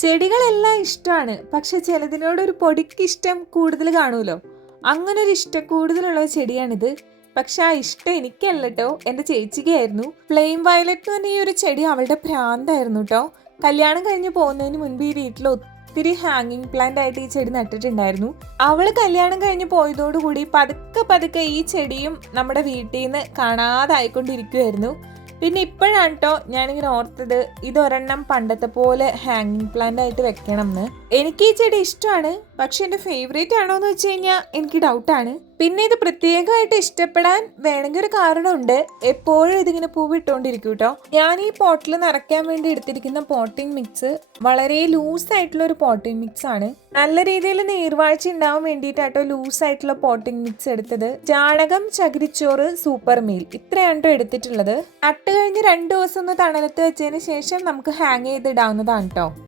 ചെടികളെല്ലാം ഇഷ്ടമാണ്, പക്ഷെ ചിലതിനോടൊരു പൊടിക്ക് ഇഷ്ടം കൂടുതൽ കാണുമല്ലോ. അങ്ങനെ ഒരു ഇഷ്ടം കൂടുതലുള്ള ഒരു ചെടിയാണിത്. പക്ഷെ ആ ഇഷ്ടം എനിക്കല്ല കേട്ടോ, എൻ്റെ ചേച്ചിക്കായിരുന്നു. ഫ്ലെയിം വയലറ്റ് എന്ന് പറഞ്ഞ ഈ ഒരു ചെടി അവളുടെ ഭ്രാന്തായിരുന്നു കേട്ടോ. കല്യാണം കഴിഞ്ഞ് പോകുന്നതിന് മുൻപ് ഈ വീട്ടിൽ ഒത്തിരി ഹാങ്ങിങ് പ്ലാന്റ് ആയിട്ട് ഈ ചെടി നട്ടിട്ടുണ്ടായിരുന്നു. അവള് കല്യാണം കഴിഞ്ഞ് പോയതോടുകൂടി പതുക്കെ പതുക്കെ ഈ ചെടിയും നമ്മുടെ വീട്ടിൽ നിന്ന് കാണാതായിക്കൊണ്ടിരിക്കുമായിരുന്നു. പിന്നെ ഇപ്പോഴാണ് കേട്ടോ ഞാനിങ്ങനെ ഓർത്തത് ഇതൊരെണ്ണം പണ്ടത്തെ പോലെ ഹാങ്ങിങ് പ്ലാന്റ് ആയിട്ട് വെക്കണം എന്ന്. എനിക്ക് ഈ ചെടി ഇഷ്ടമാണ്, പക്ഷെ എൻ്റെ ഫേവറേറ്റ് ആണോ എന്ന് വെച്ച് കഴിഞ്ഞാൽ എനിക്ക് ഡൗട്ടാണ്. പിന്നെ ഇത് പ്രത്യേകമായിട്ട് ഇഷ്ടപ്പെടാൻ വേണമെങ്കിൽ ഒരു കാരണമുണ്ട്. എപ്പോഴും ഇതിങ്ങനെ പൂവിട്ടുകൊണ്ടിരിക്കും കേട്ടോ. ഞാൻ ഈ പോട്ടിൽ നിറയ്ക്കാൻ വേണ്ടി എടുത്തിരിക്കുന്ന പോട്ടിംഗ് മിക്സ് വളരെ ലൂസ് ആയിട്ടുള്ള ഒരു പോട്ടിംഗ് മിക്സ് ആണ്. നല്ല രീതിയിൽ നീർവാഴ്ച ഉണ്ടാവാൻ വേണ്ടിയിട്ടാട്ടോ ലൂസ് ആയിട്ടുള്ള പോട്ടിംഗ് മിക്സ് എടുത്തത്. ചാണകം, ചകിരിച്ചോറ്, സൂപ്പർ മീൽ ഇത്രയാണ് കേട്ടോ എടുത്തിട്ടുള്ളത്. നട്ട് കഴിഞ്ഞ് 2 ദിവസം ഒന്ന് തണലത്ത് വെച്ചതിന് ശേഷം നമുക്ക് ഹാങ് ചെയ്തിടാവുന്നതാണ് കേട്ടോ.